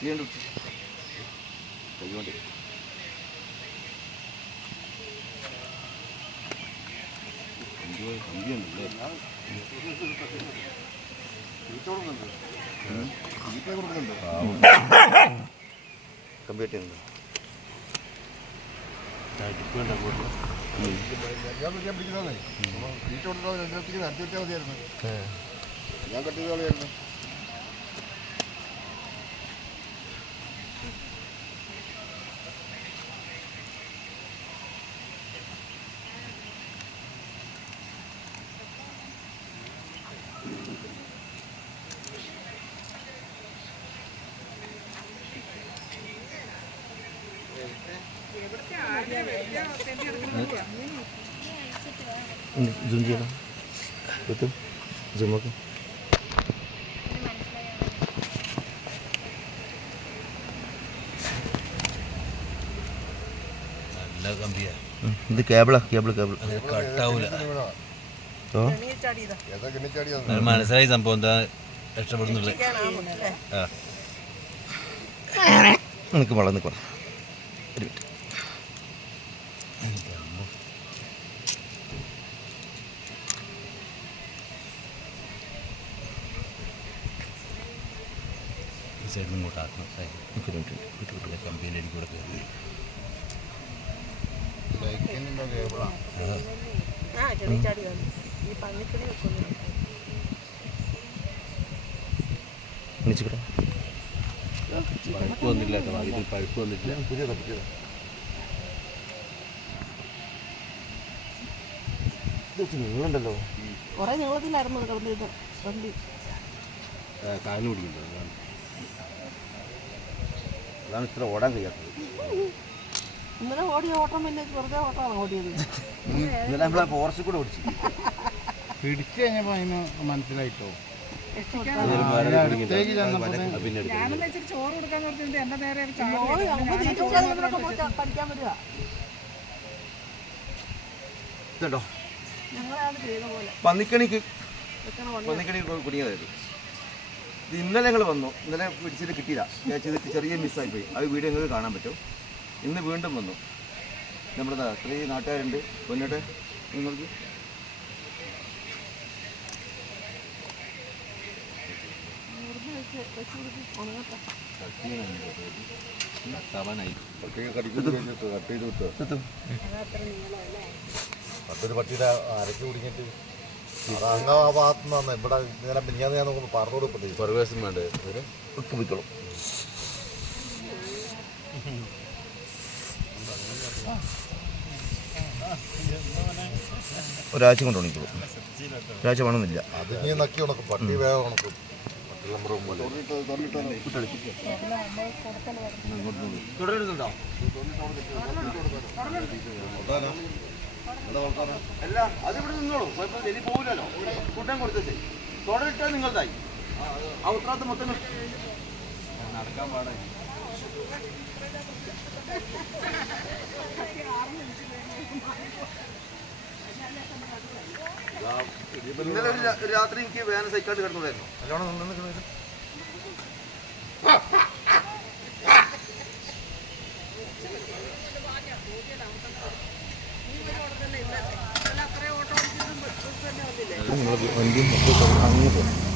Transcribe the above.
കൈകൊണ്ട് കമ്പിയുണ്ടല്ലേ കമ്പി കെട്ടിയുണ്ട് ഞാൻ കെട്ടിയത് കളിയായിരുന്നു. zoom ചെയ്യണം പറ്റും zoom നല്ല കമ്പിയാ. ഇത് കേബിളാ കേബിൾ കട്ടാവൂല. മനസ്സിലായി സംഭവം എന്താ രക്ഷപ്പെടുന്നുള്ളത്. നിൽക്കും വെള്ളം നിൽക്കണം ഒരു മിനിറ്റ്. ഈ സൈഡിൽ നിന്ന് ഇങ്ങോട്ട് ആക്കണം. കമ്പീൻ്റെ അടിയിൽ കൂടെ കയറി പഴുപ്പ് വന്നില്ല കേട്ടോ. ഇതിൽ പഴുപ്പ് വന്നിട്ടില്ല. നീളുണ്ടല്ലോ കുറെ നീളത്തിലായിരുന്നു കാലിന് പിടിക്കുന്നുണ്ടോ? അതാണ് ഇത്ര ഓടാൻ കഴിയാത്തത്. ഇന്നലെ ഓടിയ ഓട്ടം പിന്നെ വെറുതെ ഓട്ടമാണ് ഓടിയത്. ഇന്നലെ നമ്മളെ ഫോറസ്റ്റിൽ കൂടെ ഓടിച്ചു പിടിച്ചു കഴിഞ്ഞപ്പോൾ അതിന് മനസ്സിലായിട്ടോ. ചോറ് കൊടുക്കാൻ എന്റെ നേരെ പഠിക്കാൻ പറ്റുക. ഇതുണ്ടോ ഞങ്ങളാണ് ചെയ്ത പോലെ പന്നിക്കണിക്ക് കുടുങ്ങിയതായത്. ഇത് ഇന്നലെ ഞങ്ങൾ വന്നു. ഇന്നലെ പിടിച്ചിട്ട് കിട്ടിയില്ല. ചെയ്തിട്ട് ചെറിയ മിസ്സായിപ്പോയി. അത് വീഡിയോ നിങ്ങൾക്ക് കാണാൻ പറ്റും. ഇന്ന് വീണ്ടും വന്നു. നമ്മുടെ അത്രയും നാട്ടുകാരുണ്ട്. പൊന്നിട്ട് നിങ്ങൾക്ക് പണ്ടൊരു പട്ടിയുടെ അരക്ക് കുടിങ്ങിട്ട് അങ്ങ് ആ ഭാഗത്തു നിന്നാണ് ഇവിടെ ഇങ്ങനെ മിഞ്ഞാന്ന് ഞാൻ നോക്കുമ്പോൾ പറഞ്ഞു കൊടുക്കട്ടെ. സർവേസും വേണ്ടേ ഉപ്പ് പോയിക്കോളും. ഒരാഴ്ച കൊണ്ട് ഉണക്കിക്കോളും. ഒരാഴ്ച വേണമെന്നില്ല. അത് നീ നക്കി ഉണക്കും. പട്ടി വേഗം ഉണക്കും. തുടരുന്നുണ്ടോ? അല്ല അതിവിടെ നിന്നോളൂ. കുഴപ്പമില്ല. ഇനി പോകില്ലല്ലോ. കൂട്ടാൻ കൊടുത്തേ തുടരിട്ടാൽ നിങ്ങളതായി. ആ ഉത്തരവാദിത്തം മൊത്തം നടക്കാൻ പാടാ. ഇന്നലെ ഒരു രാത്രി എനിക്ക് വേന സൈക്കാട്ട് കിടന്നുണ്ടായിരുന്നു. നല്ലോണം നിന്നിട്ട് വണ്ടി അങ്ങ് പോകും.